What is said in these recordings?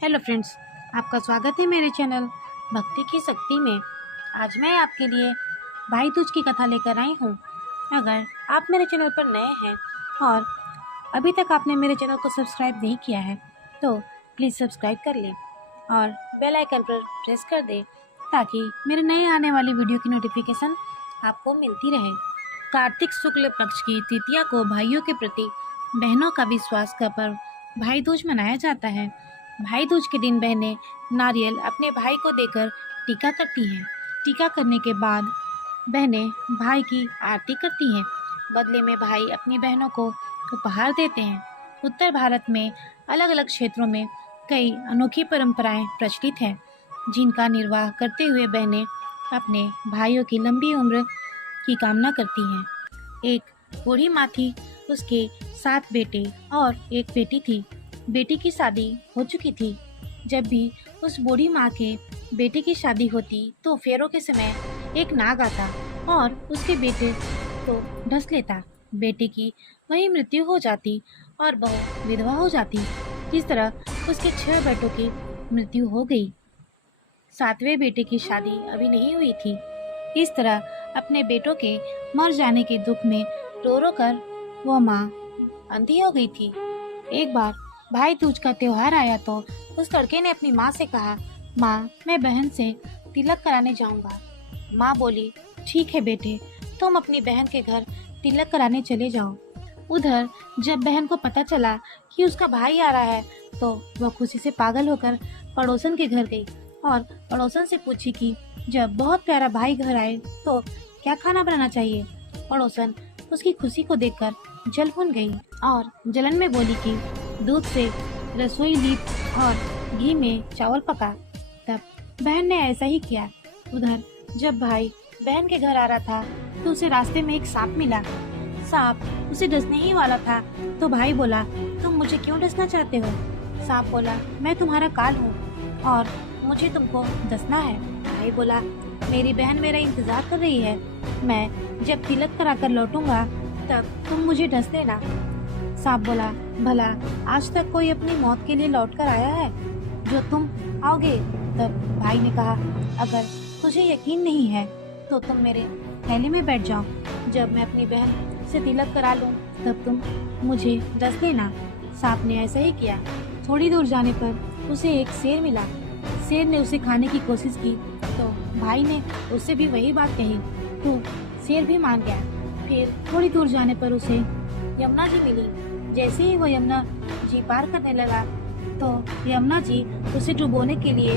Hello friends, आपका स्वागत है मेरे चैनल भक्ति की शक्ति में। आज मैं आपके लिए भाई दूज की कथा लेकर आई हूँ। अगर आप मेरे चैनल पर नए हैं और अभी तक आपने मेरे चैनल को सब्सक्राइब नहीं किया है तो प्लीज़ सब्सक्राइब कर लें और बेल आइकन पर प्रेस कर दें ताकि मेरे नए आने वाली वीडियो की नोटिफिकेशन आपको मिलती रहे। कार्तिक शुक्ल पक्ष की तृतीया को भाइयों के प्रति बहनों का विश्वास का पर्व भाई दूज मनाया जाता है। भाई दूज के दिन बहनें नारियल अपने भाई को देकर टीका करती हैं। टीका करने के बाद बहनें भाई की आरती करती हैं। बदले में भाई अपनी बहनों को उपहार देते हैं। उत्तर भारत में अलग अलग क्षेत्रों में कई अनोखी परंपराएं प्रचलित हैं जिनका निर्वाह करते हुए बहनें अपने भाइयों की लंबी उम्र की कामना करती हैं। एक बूढ़ी माँ थी, उसके 7 बेटे और एक बेटी थी। बेटी की शादी हो चुकी थी। जब भी उस बूढ़ी माँ के बेटे की शादी होती तो फेरों के समय एक नाग आता और उसके बेटे को ढस लेता। बेटे की वही मृत्यु हो जाती और वह विधवा हो जाती। इस तरह उसके 6 बेटों की मृत्यु हो गई। 7वें बेटे की शादी अभी नहीं हुई थी। इस तरह अपने बेटों के मर जाने के दुख में रो रो कर वह माँ अंधी हो गई थी। एक बार भाई दूज का त्योहार आया तो उस लड़के ने अपनी माँ से कहा, माँ मैं बहन से तिलक कराने जाऊंगा। माँ बोली, ठीक है बेटे, तुम अपनी बहन के घर तिलक कराने चले जाओ। उधर जब बहन को पता चला कि उसका भाई आ रहा है तो वह खुशी से पागल होकर पड़ोसन के घर गई और पड़ोसन से पूछी कि जब बहुत प्यारा भाई घर आए तो क्या खाना बनाना चाहिए। पड़ोसन उसकी खुशी को देखकर जल भुन गई और जलन में बोली कि दूध से रसोई लीप और घी में चावल पका। तब बहन ने ऐसा ही किया। उधर जब भाई बहन के घर आ रहा था तो उसे रास्ते में एक सांप मिला। सांप उसे डसने ही वाला था तो भाई बोला, तुम मुझे क्यों डसना चाहते हो। सांप बोला, मैं तुम्हारा काल हूँ और मुझे तुमको डसना है। भाई बोला, मेरी बहन मेरा इंतजार कर रही है, मैं जब तिलक करा कर लौटूंगा तब तुम मुझे डस देना। सांप बोला, भला आज तक कोई अपनी मौत के लिए लौट कर आया है जो तुम आओगे। तब भाई ने कहा, अगर तुझे यकीन नहीं है तो तुम मेरे थैले में बैठ जाओ, जब मैं अपनी बहन से तिलक करा लूं तब तुम मुझे डस देना। सांप ने ऐसा ही किया। थोड़ी दूर जाने पर उसे एक शेर मिला। शेर ने उसे खाने की कोशिश की तो भाई ने उससे भी वही बात कही तो शेर भी मान गया। फिर थोड़ी दूर जाने पर उसे यमुना जी मिली। जैसे ही वो यमुना जी पार करने लगा तो यमुना जी उसे डुबोने के लिए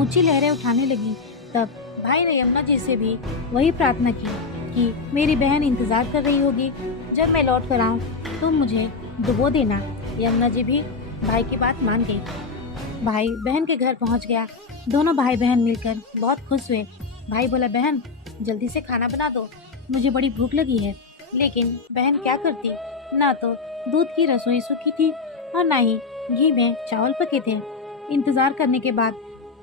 ऊंची लहरें उठाने लगी। तब भाई ने यमुना जी से भी वही प्रार्थना की कि मेरी बहन इंतजार कर रही होगी, जब मैं लौट कर आऊँ तुम मुझे डुबो देना। यमुना जी भी भाई की बात मान गई। भाई बहन के घर पहुंच गया। दोनों भाई बहन मिलकर बहुत खुश हुए। भाई बोला, बहन जल्दी से खाना बना दो, मुझे बड़ी भूख लगी है। लेकिन बहन क्या करती, ना तो दूध की रसोई सूखी थी और ना ही घी में चावल पके थे। इंतजार करने के बाद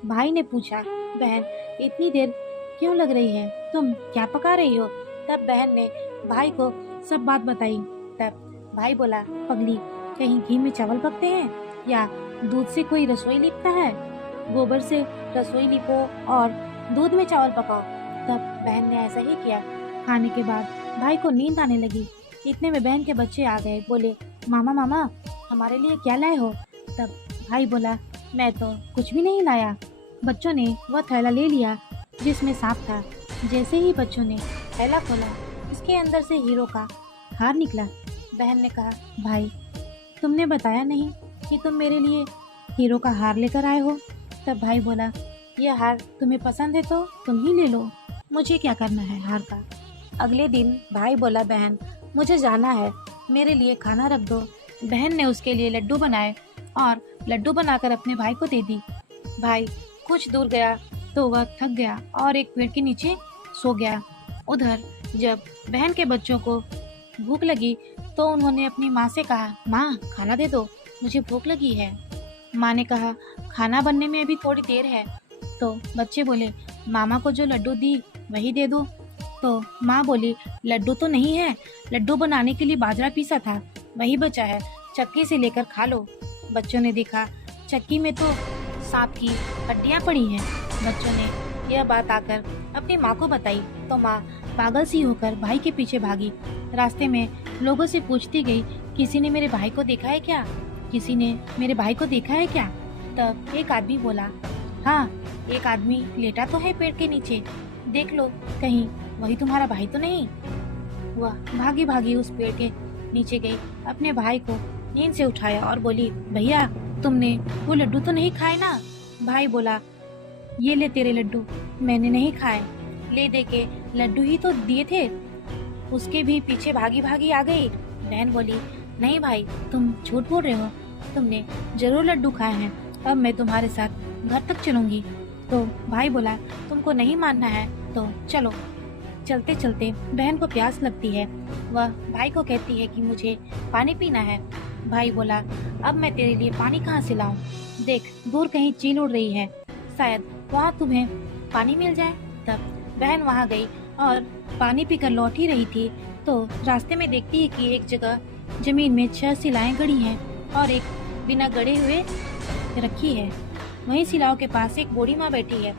भाई ने पूछा, बहन इतनी देर क्यों लग रही है, तुम क्या पका रही हो। तब बहन ने भाई को सब बात बताई। तब भाई बोला, पगली, कहीं घी में चावल पकते हैं या दूध से कोई रसोई लिपता है। गोबर से रसोई लिपो और दूध में चावल पकाओ। तब बहन ने ऐसा ही किया। खाने के बाद भाई को नींद आने लगी। इतने में बहन के बच्चे आ गए। बोले, मामा मामा हमारे लिए क्या लाए हो। तब भाई बोला, मैं तो कुछ भी नहीं लाया। बच्चों ने वह थैला ले लिया जिसमें सांप था। जैसे ही बच्चों ने थैला खोला, इसके अंदर से हीरो का हार निकला। बहन ने कहा, भाई तुमने बताया नहीं कि तुम मेरे लिए हीरो का हार लेकर आए हो। तब भाई बोला, यह हार तुम्हें पसंद है तो तुम ही ले लो, मुझे क्या करना है हार का। अगले दिन भाई बोला, बहन मुझे जाना है, मेरे लिए खाना रख दो। बहन ने उसके लिए लड्डू बनाए और लड्डू बनाकर अपने भाई को दे दी। भाई कुछ दूर गया तो वह थक गया और एक पेड़ के नीचे सो गया। उधर जब बहन के बच्चों को भूख लगी तो उन्होंने अपनी माँ से कहा, माँ खाना दे दो, मुझे भूख लगी है। माँ ने कहा, खाना बनने में अभी थोड़ी देर है। तो बच्चे बोले, मामा को जो लड्डू दी वही दे दो। तो माँ बोली, लड्डू तो नहीं है, लड्डू बनाने के लिए बाजरा पीसा था, वही बचा है, चक्की से लेकर खा लो। बच्चों ने देखा चक्की में तो सांप की हड्डियां पड़ी हैं। बच्चों ने यह बात आकर अपनी माँ को बताई तो माँ पागल सी होकर भाई के पीछे भागी। रास्ते में लोगों से पूछती गई, किसी ने मेरे भाई को देखा है क्या? किसी ने मेरे भाई को देखा है क्या? तब एक आदमी बोला, हाँ, एक आदमी लेटा तो है पेड़ के नीचे, देख लो कहीं वही तुम्हारा भाई तो नहीं। वह भागी भागी उस पेड़ के नीचे गई, अपने भाई को नींद से उठाया और बोली, भैया तुमने वो लड्डू तो नहीं खाए ना? भाई बोला, ये ले तेरे लड्डू, मैंने नहीं खाए, ले दे के लड्डू ही तो दिए थे। उसके भी पीछे भागी भागी आ गई। बहन बोली, नहीं भाई, तुम झूठ बोल रहे हो, तुमने जरूर लड्डू खाए हैं, अब मैं तुम्हारे साथ घर तक चलूंगी। तो भाई बोला, तुमको नहीं मानना है तो चलो। चलते चलते बहन को प्यास लगती है, वह भाई को कहती है कि मुझे पानी पीना है। भाई बोला, अब मैं तेरे लिए पानी कहाँ से लाऊं? देख दूर कहीं चील उड़ रही है, शायद वहाँ तुम्हें पानी मिल जाए। तब बहन वहाँ गई और पानी पीकर लौट ही रही थी तो रास्ते में देखती है कि एक जगह जमीन में 6 शिलाएं गड़ी हैं और एक बिना गड़े हुए रखी है। वहीं शिलाओं के पास एक बूढ़ी माँ बैठी है।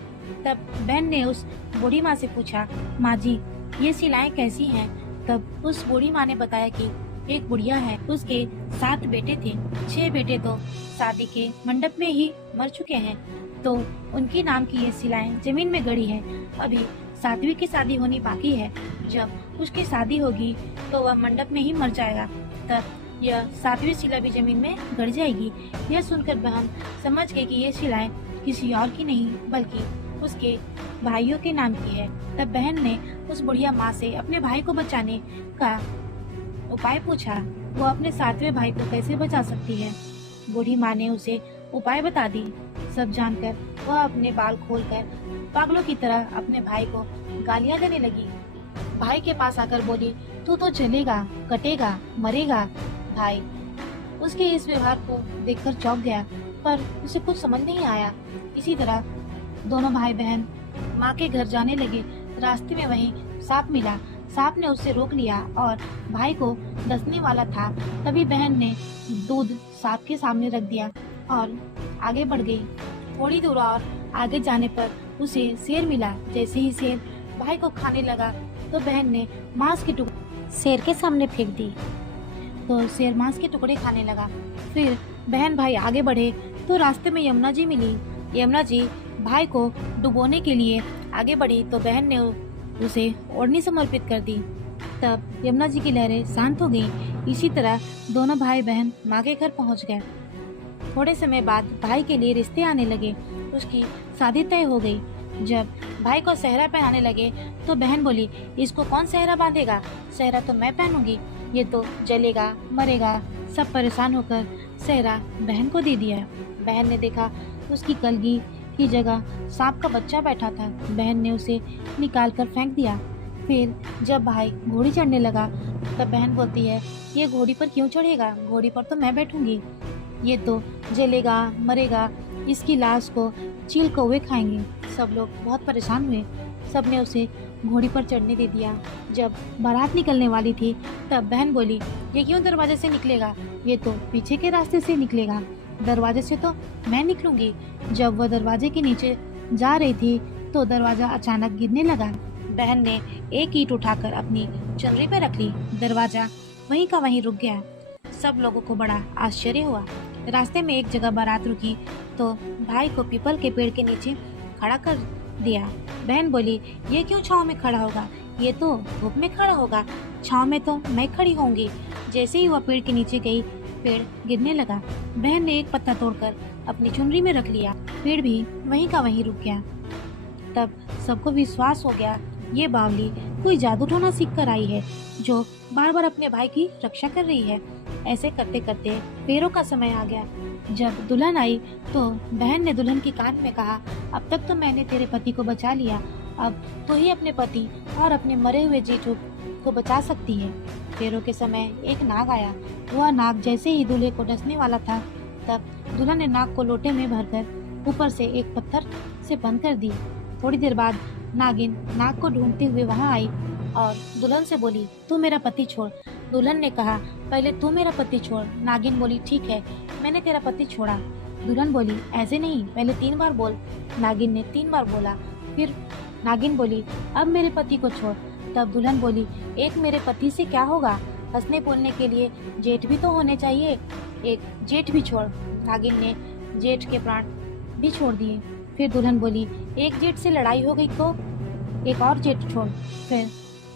तब बहन ने उस बूढ़ी माँ से पूछा, माँ जी ये शिलाएं कैसी हैं? तब उस बूढ़ी माँ ने बताया कि एक बुढ़िया है, उसके 7 बेटे थे, 6 बेटे तो शादी के मंडप में ही मर चुके हैं, तो उनकी नाम की ये शिलाएं जमीन में गड़ी है। अभी 7वीं की शादी होनी बाकी है, जब उसकी शादी होगी तो वह मंडप में ही मर जाएगा, तब यह 7वीं शिला भी जमीन में गड़ जाएगी। यह सुनकर बहन समझ गई कि ये शिलाएं किसी और की नहीं बल्कि उसके भाइयों के नाम की है। तब बहन ने उस बुढ़िया माँ से अपने भाई को बचाने का उपाय पूछा, वो अपने 7वें भाई को कैसे बचा सकती है। बूढ़ी माँ ने उसे उपाय बता दी। सब जानकर वह अपने बाल खोलकर पागलों की तरह अपने भाई को गालियां देने लगी। भाई के पास आकर बोली, तू तो चलेगा, कटेगा, मरेगा। भाई उसके इस व्यवहार को देखकर चौंक गया, पर उसे कुछ समझ नहीं आया। इसी तरह दोनों भाई बहन माँ के घर जाने लगे। रास्ते में वहीं सांप मिला। सांप ने उसे रोक लिया और भाई को डसने वाला था। तभी बहन ने दूध सांप के सामने रख दिया और आगे बढ़ गई। थोड़ी दूर और आगे जाने पर उसे शेर मिला। जैसे ही शेर भाई को खाने लगा तो बहन ने मांस के टुकड़े शेर के सामने फेंक दी, तो शेर मांस के टुकड़े खाने लगा। फिर बहन भाई आगे बढ़े तो रास्ते में यमुना जी मिली। यमुना जी भाई को डुबोने के लिए आगे बढ़ी तो बहन ने उसे ओढ़नी समर्पित कर दी। तब यमुना जी की लहरें शांत हो गईं। इसी तरह दोनों भाई बहन माँ के घर पहुँच गए। थोड़े समय बाद भाई के लिए रिश्ते आने लगे। उसकी शादी तय हो गई। जब भाई को सेहरा पहनाने लगे तो बहन बोली, इसको कौन सेहरा बांधेगा? सेहरा तो मैं पहनूंगी, ये तो जलेगा, मरेगा। सब परेशान होकर सेहरा बहन को दे दिया। बहन ने देखा उसकी कलगी की जगह सांप का बच्चा बैठा था। बहन ने उसे निकाल कर फेंक दिया। फिर जब भाई घोड़ी चढ़ने लगा तब बहन बोलती है, ये घोड़ी पर क्यों चढ़ेगा? घोड़ी पर तो मैं बैठूंगी, ये तो जलेगा, मरेगा, इसकी लाश को चील कौवे खाएंगे। सब लोग बहुत परेशान हुए। सब ने उसे घोड़ी पर चढ़ने दे दिया। जब बारात निकलने वाली थी तब बहन बोली, ये क्यों दरवाजे से निकलेगा? ये तो पीछे के रास्ते से निकलेगा। दरवाजे से तो मैं निकलूंगी। जब वह दरवाजे के नीचे जा रही थी तो दरवाजा अचानक गिरने लगा। बहन ने एक ईंट उठाकर अपनी चुनरी पे रख ली। दरवाजा वहीं का वहीं रुक गया। सब लोगों को बड़ा आश्चर्य हुआ। रास्ते में एक जगह बारात रुकी तो भाई को पीपल के पेड़ के नीचे खड़ा कर दिया। बहन बोली, ये क्यों छांव में खड़ा होगा? ये तो धूप में खड़ा होगा, छांव में तो मैं खड़ी होंगी। जैसे ही वह पेड़ के नीचे गई, पेड़ गिरने लगा। बहन ने एक पत्ता तोड़कर अपनी चुनरी में रख लिया। पेड़ भी वहीं का वहीं रुक गया। तब सबको विश्वास हो गया, ये बावली कोई जादू टोना सीख कर आई है जो बार बार अपने भाई की रक्षा कर रही है। ऐसे करते करते फेरों का समय आ गया। जब दुल्हन आई तो बहन ने दुल्हन के कान में कहा, अब तक तो मैंने तेरे पति को बचा लिया, अब तो ही अपने पति और अपने मरे हुए जीजू को बचा सकती है। फेरों के समय एक नाग आया। वह नाग जैसे ही दूल्हे को डसने वाला था तब दुल्हन ने नाग को लोटे में भरकर ऊपर से एक पत्थर से बंद कर दी। थोड़ी देर बाद नागिन नाग को ढूंढते हुए वहां आई और दुल्हन से बोली, तू मेरा पति छोड़। दुल्हन ने कहा, पहले तू मेरा पति छोड़। नागिन बोली, ठीक है, मैंने तेरा पति छोड़ा, दुल्हन बोली, ऐसे नहीं, पहले 3 बार बोल। नागिन ने 3 बार बोला। फिर नागिन बोली, अब मेरे पति को छोड़। तब दुल्हन बोली, एक मेरे पति से क्या होगा, हंसने बोलने के लिए जेठ भी तो होने चाहिए, एक जेठ भी छोड़। नागिन ने जेठ के प्राण भी छोड़ दिए। फिर दुल्हन बोली, एक जेठ से लड़ाई हो गई तो एक और जेठ छोड़। फिर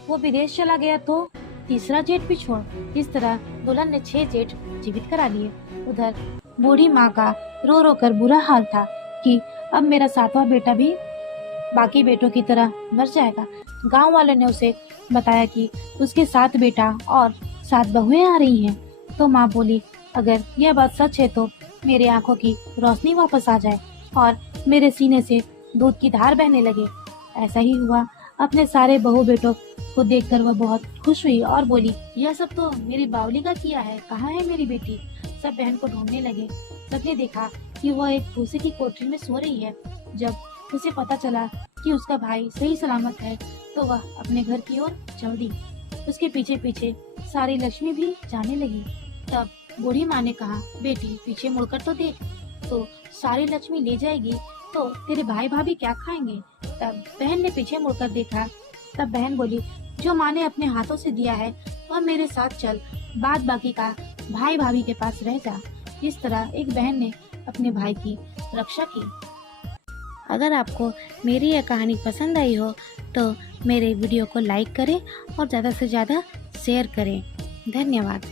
वो विदेश चला गया तो तीसरा जेठ भी छोड़। इस तरह दुल्हन ने 6 जेठ जीवित करा लिए। उधर बूढ़ी माँ का रो रो कर बुरा हाल था कि अब मेरा 7वां बेटा भी बाकी बेटों की तरह मर जाएगा। गांव वालों ने उसे बताया कि उसके 7 बेटा और 7 बहुएं आ रही हैं। तो माँ बोली, अगर यह बात सच है तो मेरी आंखों की रोशनी वापस आ जाए और मेरे सीने से दूध की धार बहने लगे। ऐसा ही हुआ। अपने सारे बहू बेटों को देखकर वह बहुत खुश हुई और बोली, यह सब तो मेरी बावली का किया है, कहाँ है मेरी बेटी। सब बहन को ढूंढने लगे। सबने देखा कि वह एक भूसे की कोठरी में सो रही है। जब उसे पता चला कि उसका भाई सही सलामत है तो वह अपने घर की ओर चल दी। उसके पीछे पीछे सारी लक्ष्मी भी जाने लगी। तब बूढ़ी माँ ने कहा, बेटी पीछे मुड़कर तो देख, तो सारी लक्ष्मी ले जाएगी तो तेरे भाई भाभी क्या खाएंगे। तब बहन ने पीछे मुड़कर देखा। तब बहन बोली, जो माँ ने अपने हाथों से दिया है वह मेरे साथ चल, बाद बाकी का भाई भाभी के पास रह जा। इस तरह एक बहन ने अपने भाई की रक्षा की। अगर आपको मेरी यह कहानी पसंद आई हो तो मेरे वीडियो को लाइक करें और ज़्यादा से ज़्यादा शेयर करें। धन्यवाद।